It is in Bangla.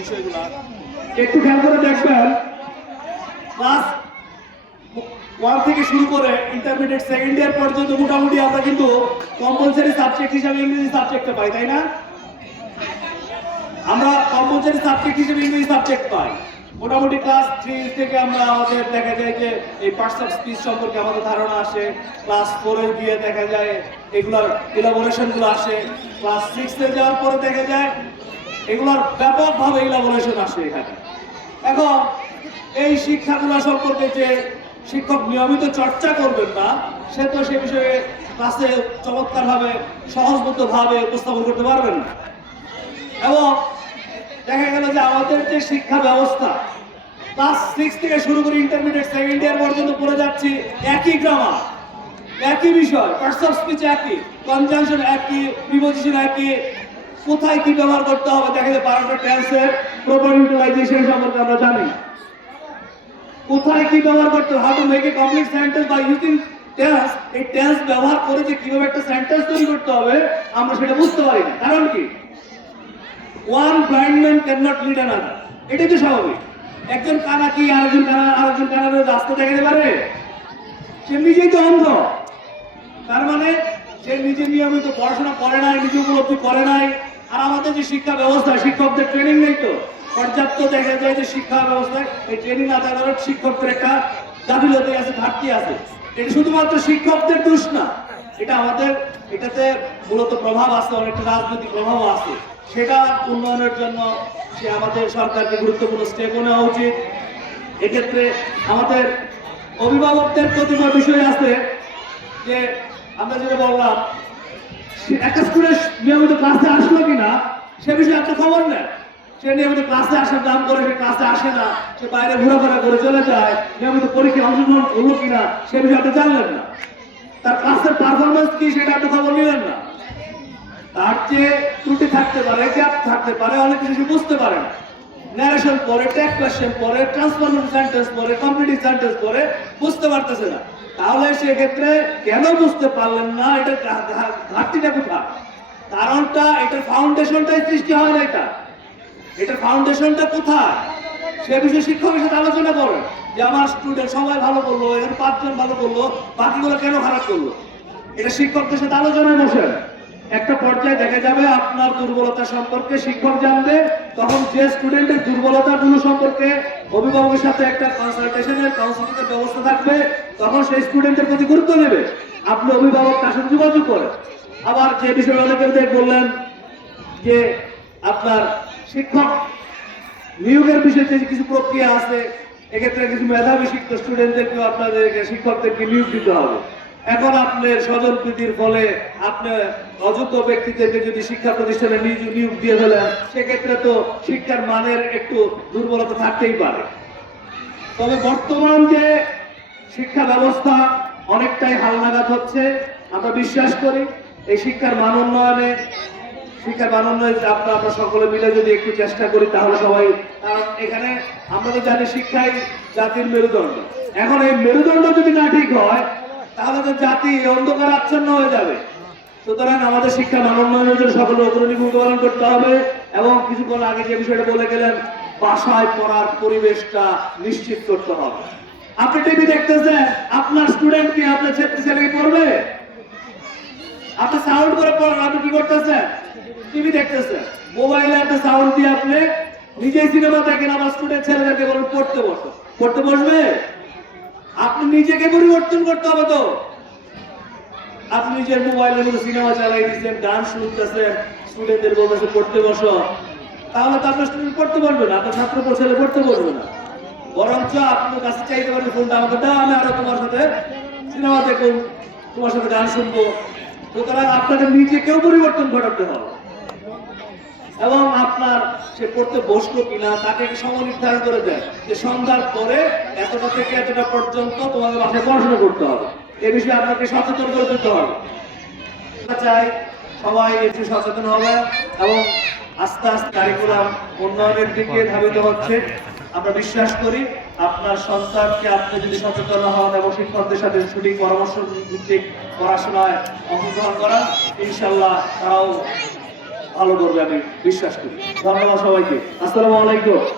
বিষয়গুলো একটু খেয়াল করে দেখবেন। ক্লাস 1 থেকে শুরু করে ইন্টারমিডিয়েট সেকেন্ড ইয়ার পর্যন্ত মোটামুটি আমরা কিন্তু কম্পালসারি সাবজেক্ট হিসাবে ইংরেজি সাবজেক্টটা পাই, তাই না? আমরা কম্পালসারি সাবজেক্ট হিসেবে ইংরেজি সাবজেক্ট পাই। মোটামুটি ক্লাস 3 থেকে আমরা আমাদের দেখা যায় যে এই পার্টস অফ স্পিচ সম্পর্কে আমাদের ধারণা আসে। ক্লাস 4 এ গিয়ে দেখা যায় এগুলার ইলাবোরেশনগুলো আসে। ক্লাস 6 এ যাওয়ার পরে দেখা যায় এগুলার ব্যাপকভাবে ইলাবোরেশন আসে এখানে। এখন এই শিক্ষাগুলো সম্পর্কে যে শিক্ষক নিয়মিত চর্চা করবেন না, সে তো সে বিষয়ে ক্লাসে চমৎকারভাবে সহজবোধ্যভাবে উপস্থাপন করতে পারবেন না। এবং দেখা গেল যে আমাদের যে শিক্ষা ব্যবস্থা ক্লাস 6 থেকে শুরু করে ইন্টারমিডিয়েট সেকেন্ড ইয়ার পর্যন্ত পড়ে যাচ্ছি একই গ্রামার, একই বিষয়, পার্টস অফ স্পিচ একই, কনজাংশন একই, প্রিপোজিশন একই, কোথায় কি ব্যবহার করতে হবে দেখা যায় পারফেক্ট টেন্সের প্রপার ইউটিলাইজেশন সম্পর্কে আমরা জানি না। কোথায় কি ব্যবহার করতে হবে, how to make a complete sentence by using tense, এই টেন্স ব্যবহার করে যে কিভাবে একটা সেন্টেন্স তৈরি করতে হবে আমরা সেটা বুঝতে পারি না। কারণ কি? one blind man cannot lead another, এটাই তো স্বাভাবিক। একজন কানা কি আরেকজন কানার রাস্তা দেখাতে পারে? সে নিজেই তো অন্ধ। তার মানে সে নিজে নিয়মিত পড়াশোনা করে নাই, নিজে উপলব্ধি করে নাই। আর আমাদের যে শিক্ষা ব্যবস্থা, শিক্ষকদের ট্রেনিং নেই তো পর্যাপ্ত। দেখা যায় যে শিক্ষা ব্যবস্থায় এই ট্রেনিং না থাকার শিক্ষকদের একটা গাফিলতি আছে, ঘাটতি আছে। এটা শুধুমাত্র শিক্ষকদের দোষ না, এটা আমাদের এটাতে মূলত প্রভাব আছে, অনেকটা রাজনৈতিক প্রভাব আছে। সেটা উন্নয়নের জন্য সে আমাদের সরকারকে গুরুত্বপূর্ণ স্টেপ নেওয়া উচিত। এক্ষেত্রে আমাদের অভিভাবকদের কতিপয় বিষয় আছে যে আমরা যেটা বললাম, একটা স্টুডেন্ট নিয়মিত ক্লাসে আসলো কিনা সে বিষয়ে একটা খবর নেন। সে নিয়মিত ক্লাসে আসার নাম করে সে ক্লাসে আসে না, সে বাইরে ঘোরাফেরা করে চলে যায়, নিয়মিত পরীক্ষায় অংশগ্রহণ করলো কিনা সে বিষয়ে আপনি জানলেন না। তার ক্লাসের পারফরমেন্স কি সেটা আপনি খবর নিলেন না। তার যে ত্রুটি থাকতে পারে, গ্যাপ থাকতে পারে, অনেক কিছু বুঝতে পারে না। ন্যারেশন পরে, টেক কোয়েশ্চেন পরে, ট্রান্সফরমেশন সেন্টেন্স পরে, কমপ্লিটিভ সেন্টেন্স পরে বুঝতে পারতেছে না। তাহলে সেক্ষেত্রে কেন বুঝতে পারলেন না, এটা ঘাটতিটা কোথায়? কারণটা এটার ফাউন্ডেশনটাই সৃষ্টি হয় না। এটার ফাউন্ডেশনটা কোথায় সে বিষয়ে শিক্ষকের সাথে আলোচনা করেন যে আমার স্টুডেন্ট সবাই ভালো করলো, এখানে 5 জন ভালো করলো, বাকিগুলো কেন খারাপ করলো। এটা শিক্ষকদের সাথে আলোচনায় বসেন। একটা পর্যায়ে দেখা যাবে আপনার দুর্বলতা সম্পর্কে শিক্ষক জানবে, তখন যে স্টুডেন্টের দুর্বলতাগুলো সম্পর্কে অভিভাবকের সাথে একটা কনসালটেশনের কাউন্সিলিংয়ের ব্যবস্থা থাকবে, তখন সেই স্টুডেন্টের প্রতি গুরুত্ব নেবে। আপনি অভিভাবক তার সাথে যোগাযোগ করেন। আবার যে বিষয়ে অনেকে বললেন যে আপনার শিক্ষক নিয়োগের বিষয়ে যে কিছু প্রক্রিয়া আছে, এক্ষেত্রে কিছু মেধাবী শিক্ষক স্টুডেন্টদেরকে আপনাদেরকে শিক্ষকদেরকে নিয়োগ দিতে হবে। এখন আপনার স্বজন প্রীতির ফলে আপনি অযোগ্য ব্যক্তিদেরকে যদি শিক্ষা প্রতিষ্ঠানে নিয়োগ দিয়ে ফেলেন, সেক্ষেত্রে তো শিক্ষার মানের একটু দুর্বলতা থাকতেই পারে। তবে বর্তমান যে শিক্ষা ব্যবস্থা অনেকটাই হালনাগাদ হচ্ছে। আমরা বিশ্বাস করি এই শিক্ষার মান উন্নয়নে আমরা সকলে মিলে যদি একটু চেষ্টা করি তাহলে সবাই, কারণ এখানে আমরা তো জানি শিক্ষাই জাতির মেরুদণ্ড। এখন এই মেরুদণ্ড যদি না ঠিক হয় তাহলে তো জাতি অন্ধকার আচ্ছন্ন হয়ে যাবে। সুতরাং আমাদের শিক্ষা মান উন্নয়নের জন্য সকলে অগ্রণী ভূমিকা পালন করতে হবে। এবং কিছুক্ষণ আগে যে বিষয়টা বলে গেলেন, বাসায় পড়ার পরিবেশটা নিশ্চিত করতে হবে। আপনি টিভি দেখতেছেন, আপনার স্টুডেন্ট কি আপনার ছেলে পড়বে? আপনি সাউন্ড করে পড়েন, আপনি কি করতেছেন? টিভি দেখতেছেন, মোবাইলে আপনি সাউন্ড দিয়ে আপনি নিজেই সিনেমা দেখেন, আমার স্টুডেন্ট ছেলেদেরকে বলেন পড়তে বসো। পড়তে বসবে? আপনি নিজেকে পরিবর্তন করতে হবে। তো আপনি নিজের মোবাইলের মধ্যে সিনেমা চালাই দিচ্ছেন, গান শুনতেছেন, স্টুডেন্টদের বলতেছে পড়তে বসো, তাহলে তো আপনার স্টুডেন্ট পড়তে পারবে না, আপনার ছাত্র ছেলে পড়তে বসবে না। বরঞ্চ আপনার কাছে চাইতে পারেন ফোনটা আমাকে দাও, আমি আরো তোমার সাথে সিনেমা দেখুন, তোমার সাথে গান শুনবো। সুতরাং আপনাকে নিজেকেও পরিবর্তন ঘটাতে হবে। এবং আপনার সে পড়তে বসলো কিনা তাকে সময় নির্ধারণ করে দেয় যে সন্ধ্যার পরে এতটা থেকে এতটা পর্যন্ত তোমাদের বাসায় পড়াশোনা করতে হবে। এ বিষয়ে আপনাকে সচেতন করে দিতে হবে। চাই সবাই একটু সচেতন হবে এবং আস্তে আস্তে কারিকুলাম উন্নয়নের দিকে ধাবিত হচ্ছে। আমরা বিশ্বাস করি আপনার সন্তানকে আপনি যদি সচেতন হন এবং শিক্ষকদের সাথে সঠিক পরামর্শ ভিত্তিক পড়াশোনায় অংশগ্রহণ করান, ইনশাল্লাহ তারাও ভালো করবে আমি বিশ্বাস করি। ধন্যবাদ সবাইকে। আসসালামু আলাইকুম।